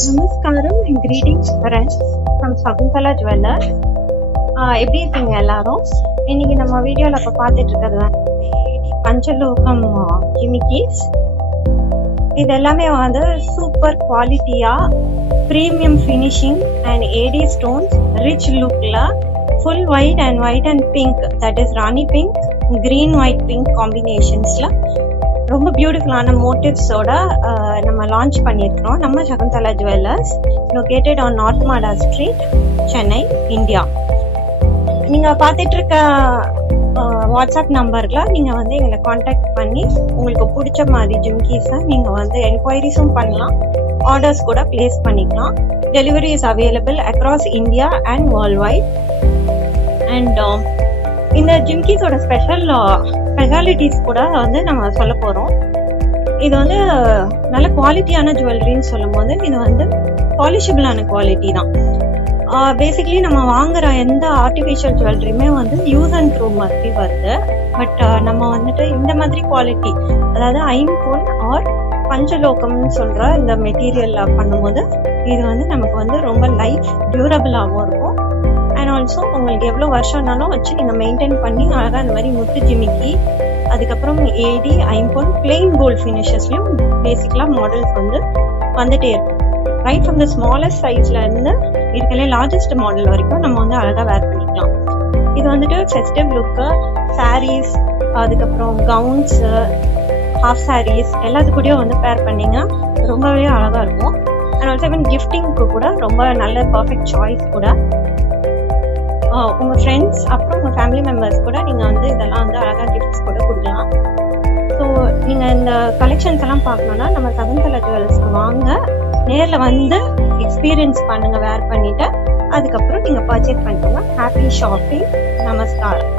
நமஸ்காரம் and greetings friends from Sakunthala Jewellers. எப்படி இருக்கீங்க எல்லாரும்? இன்னைக்கு நம்ம வீடியோல இப்ப பார்த்துட்டு இருக்கிறது வந்து பஞ்சலோகம் ஜிமிக்கீஸ். இது எல்லாமே வந்து சூப்பர் குவாலிட்டியா premium finishing and AD stones rich லுக்ல full white and pink, that is Rani pink, green white pink காம்பினேஷன்ஸ்ல ரொம்ப பியூட்டிஃபுல்லான மோட்டிவ்ஸோட நம்ம லான்ச் பண்ணியிருக்கிறோம். நம்ம Shakuntala jewellers located on north Mada street, Chennai, India. நீங்கள் பார்த்துட்டு இருக்க வாட்ஸ்அப் நம்பரில் நீங்கள் வந்து எங்களை காண்டாக்ட் பண்ணி உங்களுக்கு பிடிச்ச மாதிரி ஜிம்கீஸை நீங்கள் வந்து என்கொயரிஸும் பண்ணலாம், ஆர்டர்ஸ் கூட பிளேஸ் பண்ணிக்கலாம். Delivery is available across India and world wide. And இந்த ஜிம்கீஸோட ஸ்பெஷாலிட்டிஸ் கூட வந்து நம்ம சொல்ல போகிறோம். இது வந்து நல்ல குவாலிட்டியான ஜுவல்லரின்னு சொல்லும் போது இது வந்து பாலிஷபிளான குவாலிட்டி தான். பேசிக்லி நம்ம வாங்குற எந்த ஆர்டிஃபிஷியல் ஜுவல்லரியுமே வந்து யூஸ் அண்ட் த்ரூ மாதிரி வருது. பட் நம்ம வந்துட்டு இந்த மாதிரி குவாலிட்டி, அதாவது ஐம்பொன் ஆர் பஞ்சலோகம்னு சொல்கிற இந்த மெட்டீரியலில் பண்ணும்போது இது வந்து நமக்கு வந்து ரொம்ப லைஃப் டியூரபிளாகவும் இருக்கும். அண்ட் ஆல்சோ உங்களுக்கு எவ்வளோ வருஷம்னாலும் வச்சு நீங்கள் மெயின்டைன் பண்ணி அழகாக இந்த மாதிரி முத்து ஜிமிக்கி, அதுக்கப்புறம் ஏடி, ஐம்பொன், பிளெயின் கோல்ட் ஃபினிஷஸ்லையும் பேசிக்கலாக மாடல்ஸ் வந்து வந்துட்டே இருக்கும். ரைட் ஃப்ரம் த ஸ்மாலஸ்ட் சைஸ்ல இருந்து இருக்கலே லார்ஜஸ்ட் மாடல் வரைக்கும் நம்ம வந்து அழகாக வேர் பண்ணிக்கலாம். இது வந்துட்டு ஃபெஸ்டிவ் லுக்கு, சாரீஸ், அதுக்கப்புறம் கவுன்ஸு, ஹாஃப் சாரீஸ் எல்லாத்துக்கூடயும் வந்து பேர் பண்ணிங்க ரொம்பவே அழகாக இருக்கும். அண்ட் ஆல்சோ ஈவன் கிஃப்டிங்க்கு கூட ரொம்ப நல்ல பர்ஃபெக்ட் சாய்ஸ் கூட. உங்கள் ஃப்ரெண்ட்ஸ் அப்புறம் உங்கள் ஃபேமிலி மெம்பர்ஸ் கூட நீங்கள் வந்து இதெல்லாம் வந்து அழகாக கிஃப்ட்ஸ் கூட கொடுக்கலாம். ஸோ நீங்கள் இந்த கலெக்ஷன்ஸ் எல்லாம் பார்க்கணுன்னா நம்ம சகுந்தலா ஜுவல்லர்ஸ்க்கு வாங்க, நேரில் வந்து எக்ஸ்பீரியன்ஸ் பண்ணுங்கள் வேர் பண்ணிவிட்டு, அதுக்கப்புறம் நீங்கள் பர்ச்சேஸ் பண்ணிக்கோங்க. Happy shopping. நமஸ்காரம்.